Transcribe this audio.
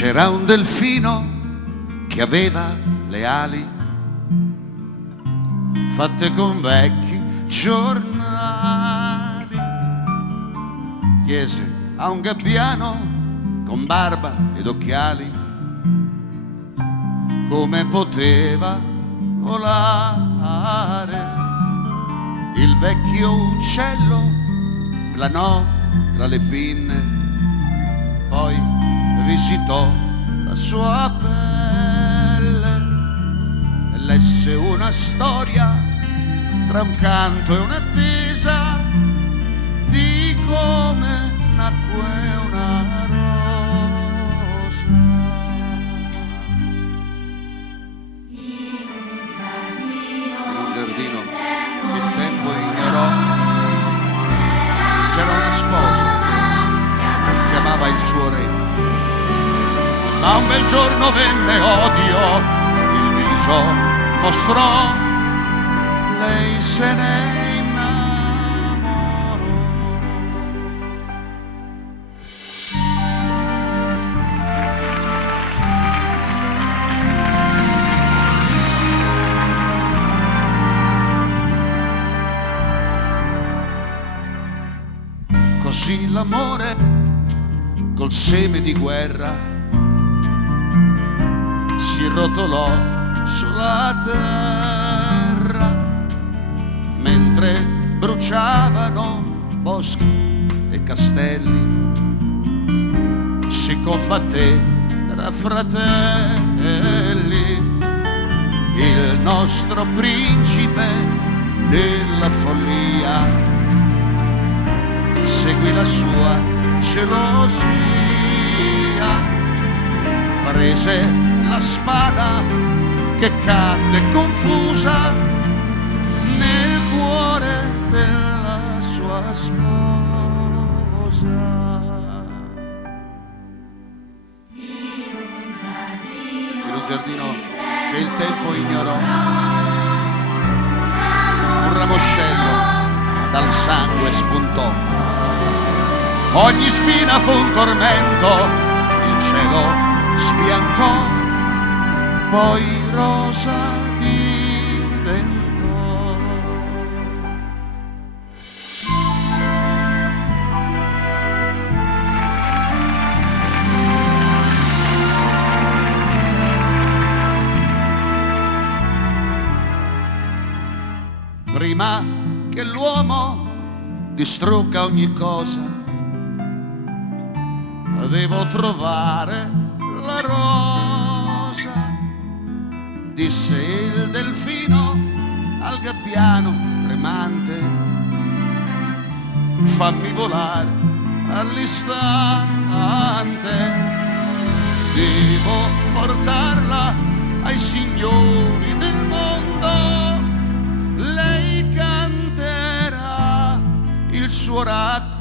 C'era un delfino che aveva le ali fatte con vecchi giornali. Chiese a un gabbiano con barba ed occhiali come poteva volare. Il vecchio uccello planò tra le pinne, poi visitò la sua pelle e lesse una storia tra un canto e un'attesa di come nacque una rosa. In un giardino il tempo ignorò, c'era una sposa che amava il suo re, ma un bel giorno venne odio, il viso mostrò, lei se ne innamorò. Così l'amore col seme di guerra si rotolò sulla terra mentre bruciavano boschi e castelli. Si combatté tra fratelli. Il nostro principe della follia seguì la sua gelosia, prese la spada che cadde confusa nel cuore della sua sposa. In un giardino che il tempo ignorò, un ramoscello dal sangue spuntò. Ogni spina fu un tormento, il cielo sbiancò, poi rosa diventò. Prima che l'uomo distrugga ogni cosa, devo trovare la rosa, disse il delfino al gabbiano tremante. Fammi volare all'istante, devo portarla ai signori del mondo. Lei canterà il suo racconto